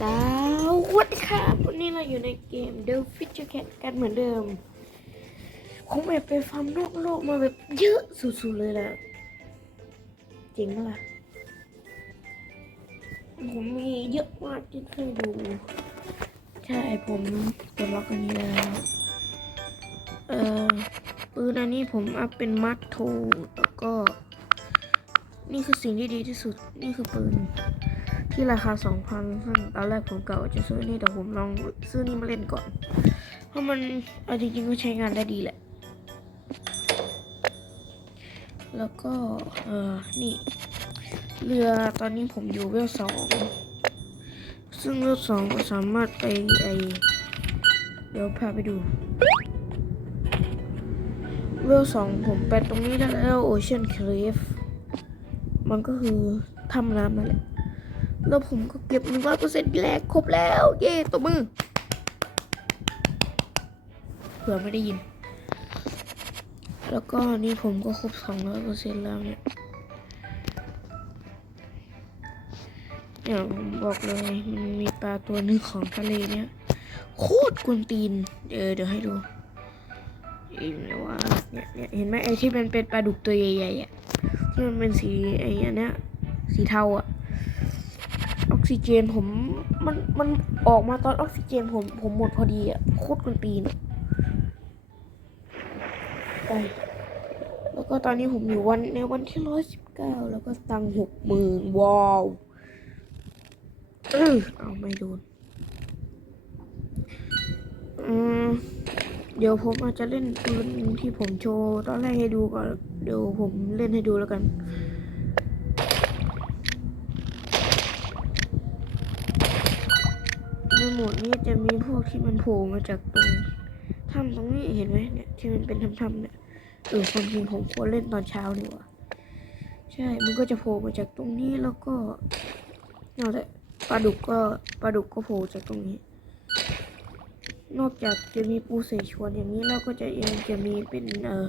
สวัสดีครับวันนี้เราอยู่ในเกม The Future Cat กันเหมือนเดิม ผมแบบไปฟาร์มนอกโลกมาแบบเยอะสุดๆเลยแหละจริงปะล่ะ ผมมีเยอะมากที่เคยดู ใช่ผมปลดล็อกอันนี้แล้ว เอ่อปืนอันนี้ผมอัพเป็นมาร์คโทแล้วก็ นี่คือสิ่งที่ดีที่สุด นี่คือปืน ที่ราคา 2,000ซึ่งตอนแรกผมกะว่าจะซื้อนี่แต่ผมลองซื้อนี่มาเล่นก่อน เพราะมันเอาจริงๆก็ใช้งานได้ดีแหละ แล้วก็ เออนี่ เรือตอนนี้ผมอยู่เวลสองซึ่งเวลสองก็สามารถไปไอเดี๋ยวพาไปดู เวลสองผมไปตรงนี้ได้แล้ว Ocean Cliff มันก็คือถ้ำน้ำนั่นแหละ แล้วผมก็เก็บหนึ่งร้อยเปอร์เซ็นต์แรกครบแล้ว เย้ตัวมือเผื่อไม่ได้ยิน แล้วก็นี่ผมก็ครบสองร้อยเปอร์เซ็นต์แล้วเนี่ยอย่างผมบอกเลยมันมีปลาตัวหนึ่งของทะเลเนี่ยโคตรกวนตีนเดี๋ยวเดี๋ยวให้ดูเห็นไหมว่าเนี่ยเนี่ยเห็นไหมไอ้ที่มันเป็นปลาดุกตัวใหญ่ๆอะที่มันเป็นสีไอ้อันเนี้ยสีเทาอะ ซิเจนผมมันมันออกมาตอนออกซิเจนผมผมหมดพอดีอะโคตรกวนตีนะไปแล้วก็ตอนนี้ผมอยู่วันในวันที่ร้อยสิบเก้าแล้วก็ตังหกหมื่นว้าวเออเอาไม่โดนอืมเดี๋ยวผมอาจจะเล่นปืนที่ผมโชว์ตอนแรกให้ดูก่อนเดี๋ยวผมเล่นให้ดูแล้วกัน ในี้จะมีพวกที่มันโผล่มาจากตรงถ้ำตรงนี้เห็นไหมเนี่ยที่มันเป็นถ้ำๆเนี่ยเออความจริงผมควรเล่นตอนเช้าดีกว่าใช่ มันก็จะโผล่มาจากตรงนี้แล้วก็นั่นแหละปลาดุกก็ปลาดุกก็โผล่จากตรงนี้ นอกจากจะมีปูเสฉวนอย่างนี้แล้วก็จะยังจะมีเป็นเอ่อ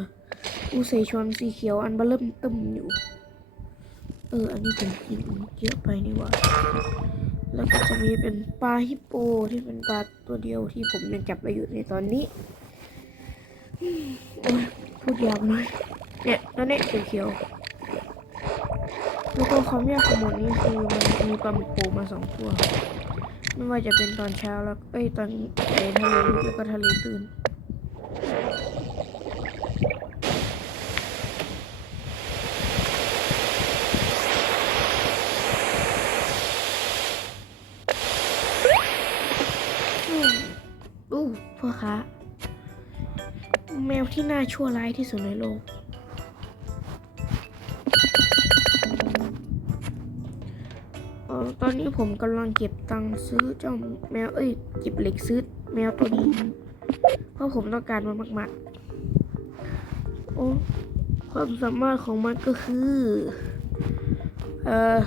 ปูเสฉวนสีเขียวอันเบอร์เริ่มตึมอยู่ เออ อันนี้ผมกินเยอะไปนี่ว่า แล้วก็จะมีเป็นปลาฮิปโปที่เป็นปลาตัวเดียวที่ผมยังจับไปอยู่ในตอนนี้โอ้ยพูดยาวหน่อยเนี่ยตัวนี้สีเขียวแล้วก็ความยากของหมดนี้คือมันมีปลาหมึกโผล่มาสองตัว ไม่ว่าจะเป็นตอนเช้าแล้วเอ้ยตอนไอ้ทะเลลึกแล้วก็ทะเลตื่น อืมอู้ พ่อค้าแมวที่น่าชั่วร้ายที่สุดในโลกออตอนนี้ผมกำลังเก็บตังค์ซื้อเจ้าแมว เอ้ย เก็บเหล็กซื้อแมวตัวนี้ เพราะผมต้องการมันมากๆ โอ้ ความสามารถของมันก็คือ เอ่อ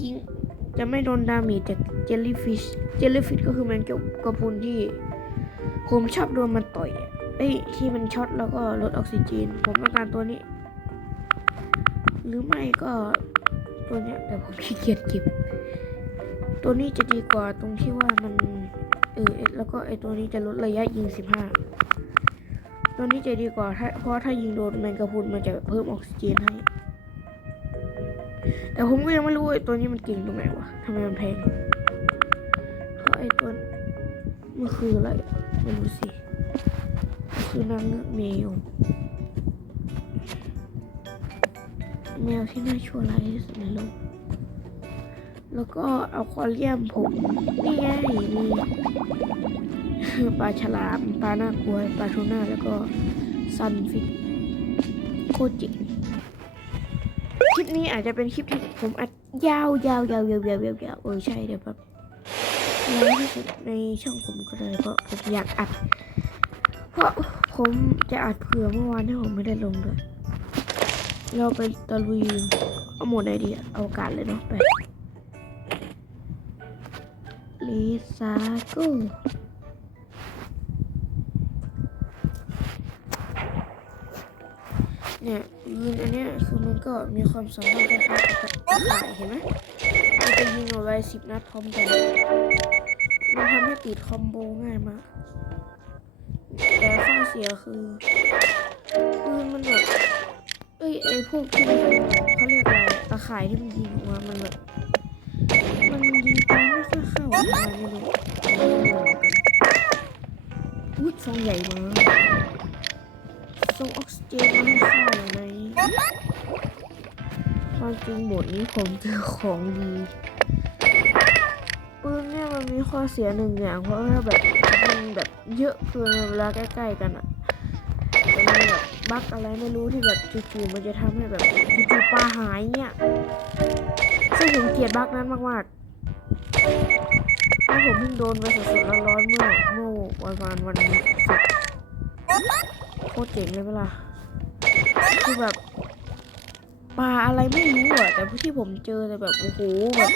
ยิงจะไม่โดนดาเมจจากเจลลี่ฟิช เจลลี่ฟิชก็คือแมงกะพรุนที่ ผมชอบโดนมันต่อยอะเอ้ที่มันช็อตแล้วก็ลดออกซิเจน ผมต้องการตัวนี้ หรือไม่ก็ตัวเนี้ยแต่ผมขี้เกียจเก็บ ตัวนี้จะดีกว่าตรงที่ว่ามันเออแล้วก็ไอตัวนี้จะลดระยะยิง 15 ตัวนี้จะดีกว่าถ้าเพราะถ้ายิงโดนแมงกะพรุนมันจะเพิ่มออกซิเจนให้ แต่ผมก็ยังไม่รู้ไอ้ตัวนี้มันเก่งตรงไหนวะทำไมมันแพงเพราะไอ้ตัว มันคืออะไรไม่รู้สิ คือนางเงือกแมว แมวที่น่าชั่วร้ายที่สุดในโลก แล้วก็เอาควาเรียมผม นี่ไงนี่ปลาฉลาม ปลาหน้ากลัว ปลาทูน่า แล้วก็ซันฟิชโคตรเจ๋งคลิปนี้อาจจะเป็นคลิปที่ผมอัดยาวยาวยาวยาวยาวยาวยาวเออใช่เดี๋ยวแบบ ยาวที่สุดในช่องผมก็เลยเพราะผมอยากอัด เพราะผมจะอัดเผื่อเมื่อวานที่ผมไม่ได้ลงด้วย เราไปตะลุยเอาหมดไอเดียเอาการเลยเนาะไปลิซาก้เนี่ยยิงอันนี้คือมันก็มีความสามารถคล้ายๆกับตะข่ายเห็นไหม มันจะยิงอาไว้สิบนัดพร้อมกันมันทำให้ติดคอมโบง่ายมาก แต่ข้อเสียคือปืนมันแบบเอ้ยไอพวกที่เขาเรียกอะไรตะข่ายที่มันยิงออกมามันแบบมันยิงไปไม่ค่อยเข้าอะไรไม่รู้ไม่รู้เหมือนกันอุ้ยซองใหญ่มากซองออกซิเจนมาให้เข้าเลยไหม ความจริงบทนี้ผมเจอของดีปืนเนี่ยมันมีข้อเสียหนึ่งอย่างเพราะว่าแบบมันแบบเยอะเกินเวลาใกล้ๆกันอะมันมีแบบบั๊กอะไรไม่รู้ที่แบบจู่ๆมันจะทำให้แบบจู่ๆปลาหายเนี่ยซึ่งผมเกลียดบั๊กนั้นมากๆแล้วผมเพิ่งโดนไปสดๆร้อนๆเมื่อเมื่อวันวานวันศุกร์โคตรเจ๋งเลยเวลาคือแบบ ปลาอะไรไม่รู้อะแต่ที่ผมเจอแต่แบบโอ้โหแบบ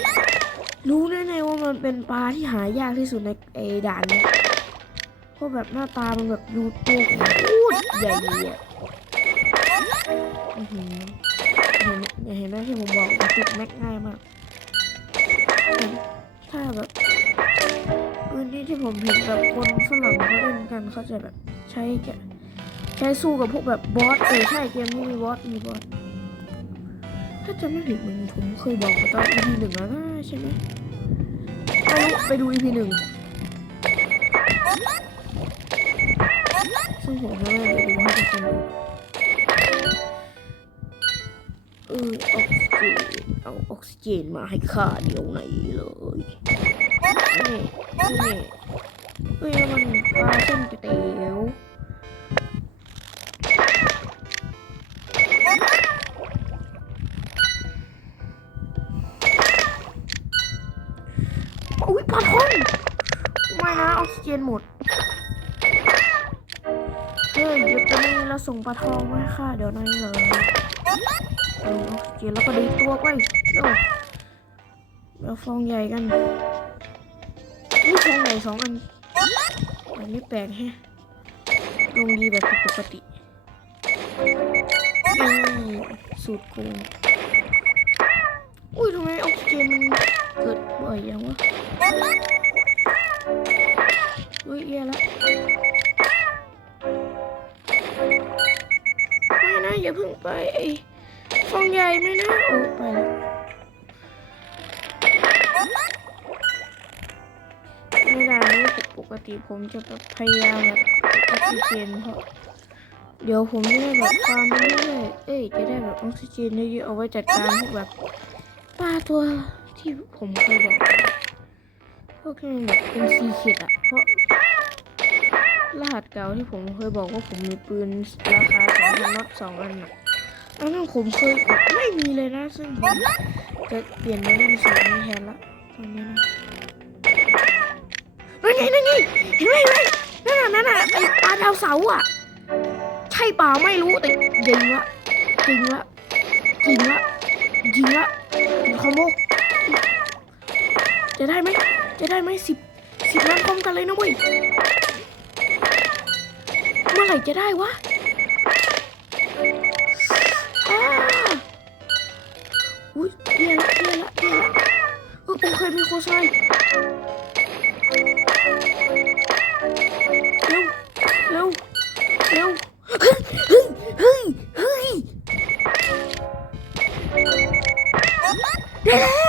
รู้แน่ๆว่ามันเป็นปลาที่หายากที่สุดในไอ้ด่านเนี้ยเพราะแบบหน้าตามันแบบดูตัวโคตรใหญ่อะอือหือเห็นอย่าเห็นไหมที่ผมบอกมันติดแม็กง่ายมากถ้าแบบปืนนี้ที่ผมเห็นแบบคนฝรั่งเขาเล่นกันเขาจะแบบใช้แกใช้สู้กับพวกแบบบอสเออใช่เกมนี้มีบอสมีบอส ถ้าจะไม่ผิดมันผมเคยบอกไปตอน EP หนึ่งแล้วนะใช่ไหมไปดูไปดู EP หนึ่งซึ่งผมจะไม่ได้ดูให้ทุกคนดูเออออกซิเจนเอาออกซิเจนมาให้ข้าเดี๋ยวไหนเลยนี่นี่เฮ้ยมันปลาเส้นก๋วยเตี๋ยว นะออกซิเจนหมด เฮ้ยเดี๋ยวจะมีเราส่งปลาทองมาให้ข้าเดี๋ยวนั้เลยเอาเจนแล้วก็ดีตัวไปเร็วเราฟองใหญ่กันนี่ฟองใหญ่สองอันอันนี้แปลกแฮะลงดีแบบปกติสูตรโกงอุ้ยทำไมออกซิเจนมันเกิดบ่อยอย่างวะ อุ้ยแย่ละไม่นะอย่าเพิ่งไปไอ้ฟองใหญ่ไม่นะโอ้ไปแล้วในด่านนี้ปกติผมจะแบบพยายามแบบออกซิเจนเพราะเดี๋ยวผมจะได้แบบฟาร์มเรื่อยเอ้ยจะได้แบบออกซิเจนเยอะๆเอาไว้จัดการพวกแบบปลาตัวที่ผมเคยบอก พวกที่แบบเป็นซีเค็ดอะเพราะรหัสเก่าที่ผมเคยบอกว่าผมมีปืนราคาสองพันน็อตสองอันอันนั้นผมเคยไม่มีเลยนะซึ่งผมจะเปลี่ยนมาเล่นสูตรนี้แทนละตอนนี้นะนั่นไงนั่นไงเห็นไหมนไหมนั่นน่ะนั่นน่ะไอ้ปลาดาวเสาอะ ใช่เปล่าไม่รู้แต่ยิงละยิงละยิงละยิงละคอมโบจะได้ไหม จะได้ไหมสิบสิบนัดพร้อมกันเลยนะเว้ย เมื่อไหร่จะได้วะอุ้ยเย่ละเย่ละเย่ละเออผมเคยมีโคไซเร็วเร็วเร็วเฮ้ยเฮ้ยเฮ้ยได้แล้ว